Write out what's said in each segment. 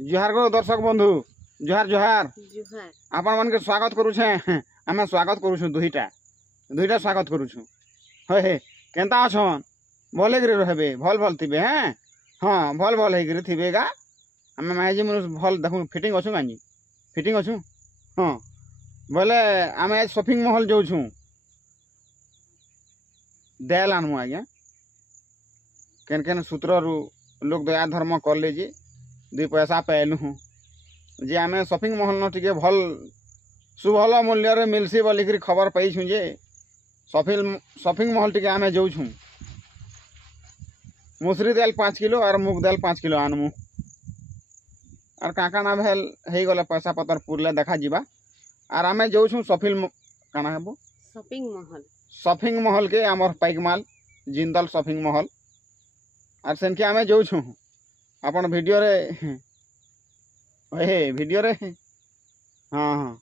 जुहार को दर्शक बंधु जुहार जुहार आपण मन के स्वागत करू छे हमें स्वागत करू छु दुईटा स्वागत करू छु हे केंता अछन भले गिरे रहबे भल भल थिबे हैं हां भल भल हे गिरे थिबे गा हमें माइजी मन भल देखु फिटिंग अछु गानी फिटिंग अछु हां बोले आमे शॉपिंग मॉल जाऊ छु देल आनमु आज्ञा केन केन सूत्र रु लोग दया धर्म कर ले जी दुई पैसा पाइलु जे आमे शॉपिंग मॉल न टिके भल सुभल मूल्य रे मिलसी बोलिकरी खबर पाई छु जे शॉपिंग मॉल टिके आमे जाऊ छु मुसरी दाल 5 किलो और मूंग दाल 5 किलो आनमु और काका ना भेल हे गले पैसा पतर पुरले देखा जीवा और आमे जाऊ छु काना हेबो शॉपिंग मॉल के आमर पाइक माल जिंदल शॉपिंग मॉल और सेन के आमे जाऊ छु अपन वीडियो रे हाँ हाँ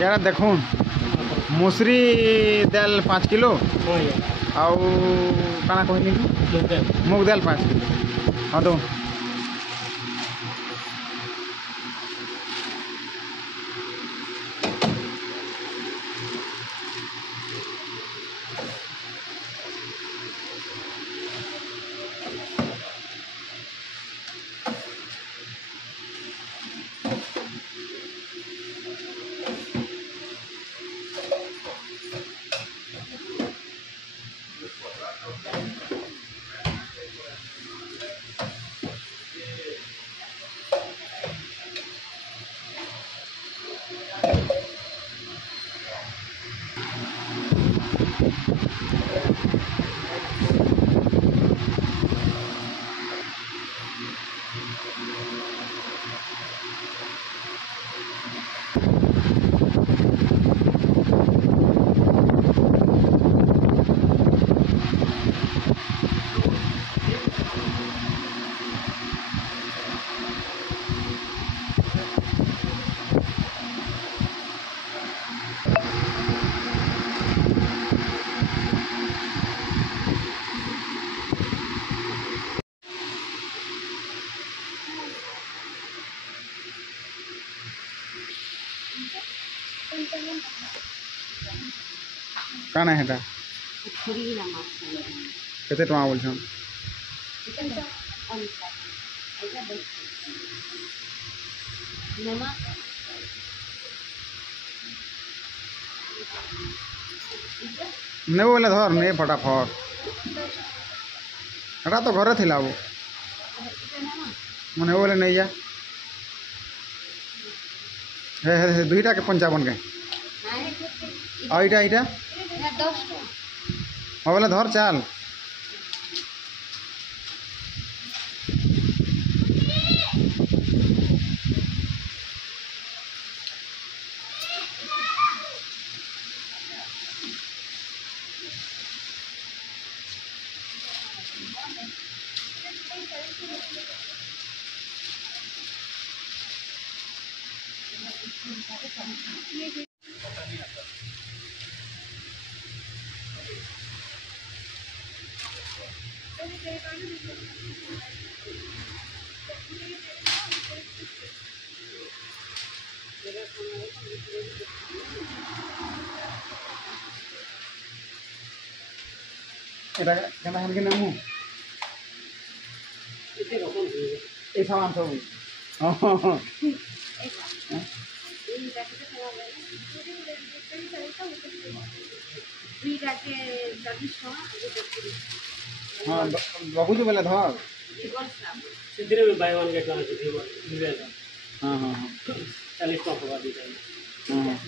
यार देखो मुसरी दाल 5 किलो आउ काना कहनी मूंग दाल 5 किलो हाँ दो काना हेटा केते टका बोल छन ने बोले धर ने फटाफट एटा तो घरे थिला वो मने बोले नहीं जा हे दुईटा के 55 के आ इटा 10 हाँ बोले धर चाल এটা কেন হালকে নামু এই সামান সব हाँ बहुत बेला धर सिद्धि में बाय वन गेट वन हाँ हाँ हाँ 40 टॉप होगा दी हाँ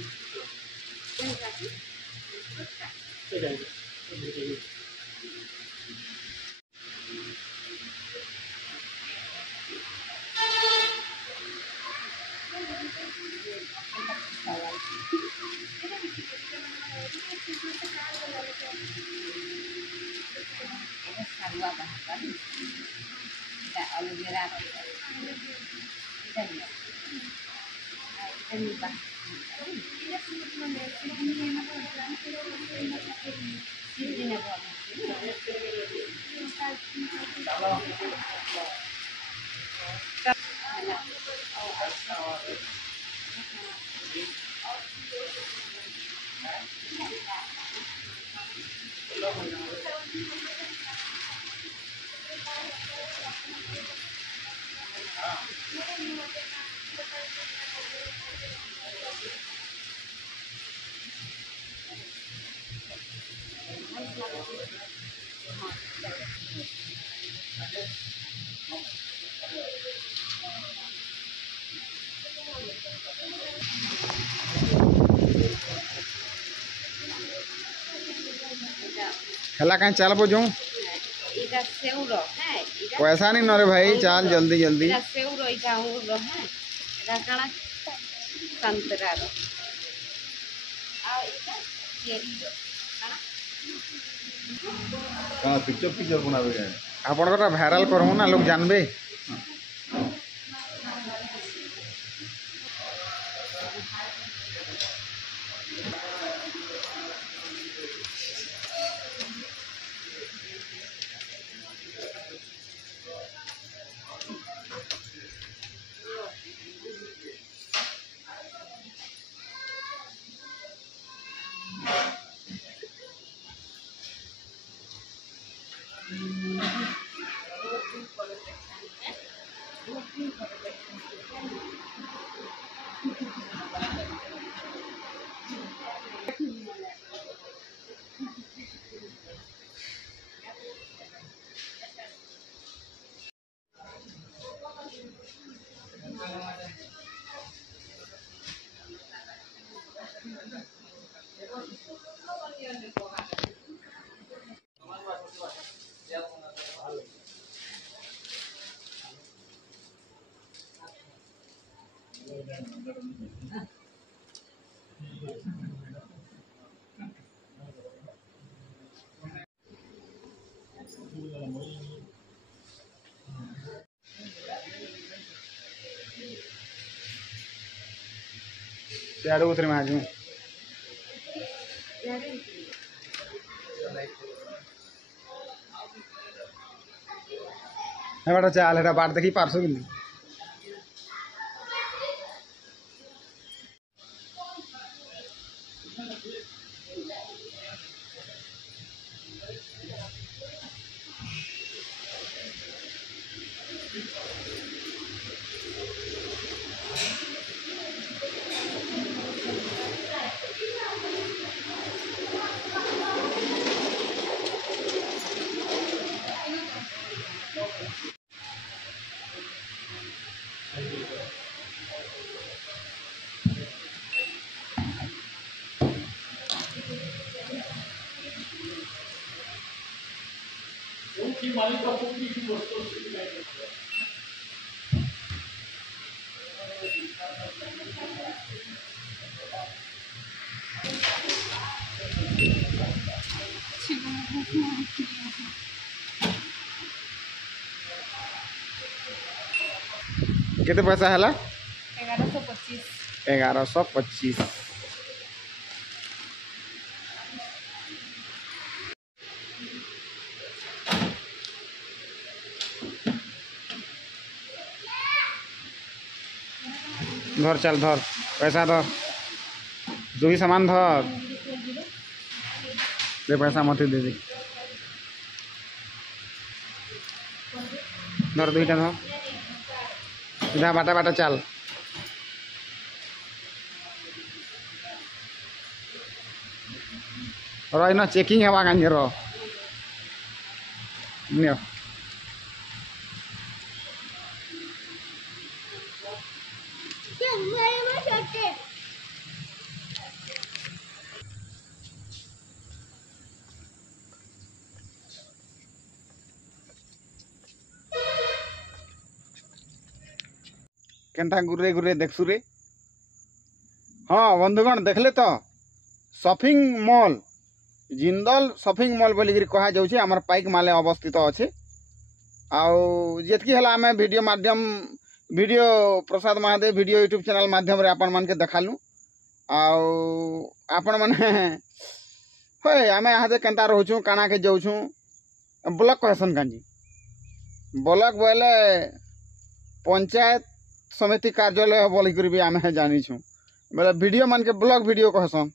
हेला कहीं चल बो এটা সেউরো হ্যাঁ এটা पैसा नहीं न रे भाई चल जल्दी जल्दी এটা সেউরো এটা আঙুরো হ্যাঁ এটা কানা সন্তরার আর এটা চেরিরো কানা पिक्चर पिक्चर बनावे गए आपन भाइराल करमु ना लोग जानबे सियाड़ू उतरे में आज में बेटा चाल है बाट देखी पारसो कि केते पैसा है 1125 1125 धर चल धर पैसा धर जो भी सामान धर दे पैसा मत दे दे धर दुईटा धर सीधा बाटा बाटा चल रही चेकिंग हवा कांगे रो नियो केनता गुरे गुरे देखसु रे हाँ बंधुगण देखले तो shopping mall Jindal shopping mall बोलिकी कह जाऊँ आमर पाइक माले अवस्थित अच्छे आतकी है आम वीडियो माध्यम वीडियो प्रसाद महादेव वीडियो यूट्यूब चैनल माध्यम रे आपण मानके देखालु आपण माने हे आम यहाँ केन्ता रोचु काना के जाऊँ ब्लॉक कहसन कांजी ब्लॉक बोले पंचायत समिति कार्यालय बोलिक भी आम जानीछू बोले वीडियो मान के ब्लॉग वीडियो कहसन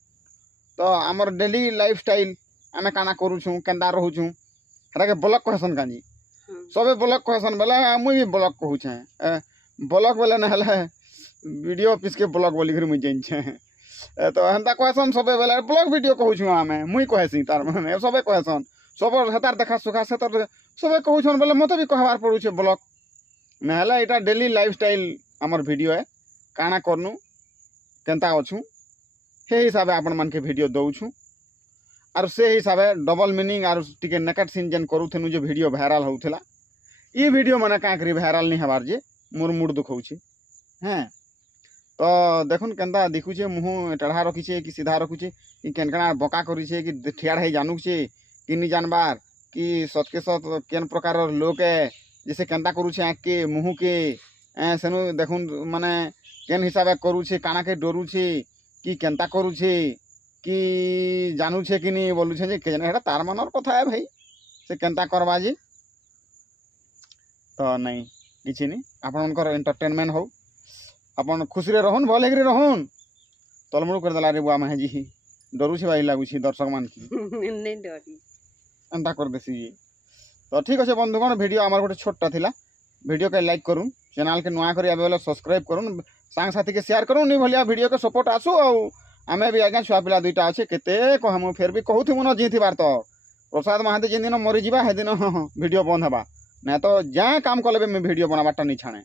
तो आमर डेली लाइफ स्टाइल आम काना करूँ केन्ता रोचु के ब्लॉग कहसन कांजी सबे ब्लॉग कहसन बोले मुई भी ब्लॉग कहूछे ब्लॉग बोले ना वीडियो ऑफिस के ब्लॉग बोलिक मुई जानी तो हेन्ता कहसन सबे बोले ब्लॉग वीडियो कहूँ आम मुई कहसी तार मैंने सबे कहसन सब हेतार देखा सुखा से सबे कहूछन बोले मत भी कहबार पड़ुछे ब्लॉग ना यहाँ डेली लाइफ स्टाइल आमर वीडियो है काना करनु केन्ता अच्छू हे हिसाब से आपण मान के वीडियो दौछु आर से हिसाब से डबल मीनिंग आर टिके नेकेट सीन जेन करूथेनु जो वीडियो भाइराल होउथला ई वीडियो माने का करी भाइराल नहीं हबार जे मोर मूड दुखौछे हैं तो देखुन केन्ता दिखुछे मुँह टेढ़ा रखीछे कि सीधा रखुछे कि केनकना बका करिछे कि ठियाड़ है जानूछे कि नहीं जानबार कि सत के सत केन प्रकार लोक है जैसे केन्ता करूछे आँख के मुँह के सेनु देखुन माने केन हिसाब से करूछे काना के डरुछे कि केन्ता करूछे कि जानूछे कि नहीं बोलुछे जे केजने हेटा तार मनर कथा है भाई से केन्ता करबा जे तो नहीं किछि नहीं आपण मनकर एंटरटेनमेंट हो अपन खुशी रे रहन भले हेकरे रहन तलमुड़ कर देला रे बुआ माहे जी डरुछे भाई लागुछी दर्शक मान की नहीं डरी एंता कर देसी जी तो ठीक अच्छे बंधुगण वीडियो आमर गोटे छोटा थिला वीडियो के लाइक करूँ चैनल के नुआ कर बेले सब्सक्राइब करूँ सांग साथी के शेयर करूँ नहीं भलिया वीडियो के सपोर्ट आसू आमे भी आज्ञा छुआ पिला दुईटा अच्छे केते कहमु फिर भी कहूथि मुन जीथिबार तो प्रसाद महादेव जिन दिन मरीजा हे दिन वीडियो बंद हवा ना तो जहाँ काम कले भी वीडियो बनाबाटा नहीं छाणे।